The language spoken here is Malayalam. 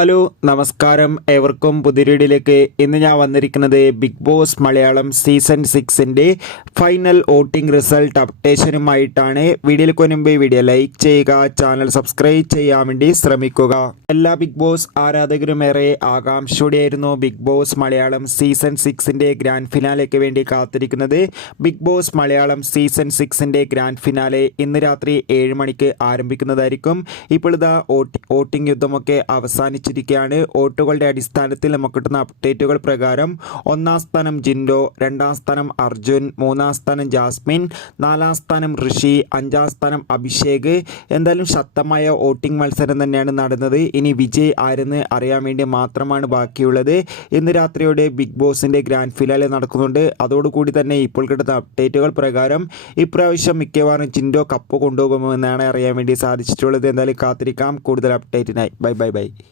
ഹലോ നമസ്കാരം, ഏവർക്കും പുതിയൊരിടിലേക്ക്. ഇന്ന് ഞാൻ വന്നിരിക്കുന്നത് ബിഗ് ബോസ് മലയാളം സീസൺ 6ൻ്റെ ഫൈനൽ വോട്ടിംഗ് റിസൾട്ട് അപ്ഡേഷനുമായിട്ടാണ്. വീഡിയോയിലേക്ക് മുൻപ് വീഡിയോ ലൈക്ക് ചെയ്യുക, ചാനൽ സബ്സ്ക്രൈബ് ചെയ്യാൻ വേണ്ടി ശ്രമിക്കുക. എല്ലാ ബിഗ് ബോസ് ആരാധകരുമേറെ ആകാംക്ഷയോടെയായിരുന്നു ബിഗ് ബോസ് മലയാളം സീസൺ 6ൻ്റെ ഗ്രാൻഡ് ഫിനാലേക്ക് വേണ്ടി കാത്തിരിക്കുന്നത്. ബിഗ് ബോസ് മലയാളം സീസൺ 6ൻ്റെ ഗ്രാൻഡ് ഫിനാലെ ഇന്ന് രാത്രി 7 മണിക്ക് ആരംഭിക്കുന്നതായിരിക്കും. ഇപ്പോൾ ഇതാ വോട്ടിംഗ് യുദ്ധമൊക്കെ അവസാനിച്ചിരിക്കുകയാണ്. വോട്ടുകളുടെ അടിസ്ഥാനത്തിൽ നമുക്ക് കിട്ടുന്ന അപ്ഡേറ്റുകൾ പ്രകാരം 1ാം സ്ഥാനം ജിൻഡോ, 2ാം സ്ഥാനം അർജുൻ, 3ാം സ്ഥാനം ജാസ്മിൻ, 4ാം സ്ഥാനം ഋഷി, 5ാം സ്ഥാനം അഭിഷേക്. എന്തായാലും ശക്തമായ വോട്ടിംഗ് മത്സരം തന്നെയാണ് നടന്നത്. ഇനി വിജയ് ആരെന്ന് അറിയാൻ വേണ്ടി മാത്രമാണ് ബാക്കിയുള്ളത്. ഇന്ന് രാത്രിയോടെ ബിഗ് ബോസിൻ്റെ ഗ്രാൻഡ് ഫിനാലെ നടക്കുന്നുണ്ട്. അതോടുകൂടി തന്നെ ഇപ്പോൾ കിട്ടുന്ന അപ്ഡേറ്റുകൾ പ്രകാരം ഇപ്രാവശ്യം മിക്കവാറും ജിൻഡോ കപ്പ് കൊണ്ടുപോകുമെന്നാണ് അറിയാൻ വേണ്ടി സാധിച്ചിട്ടുള്ളത്. എന്തായാലും കാത്തിരിക്കാം കൂടുതൽ അപ്ഡേറ്റിനായി. ബൈ.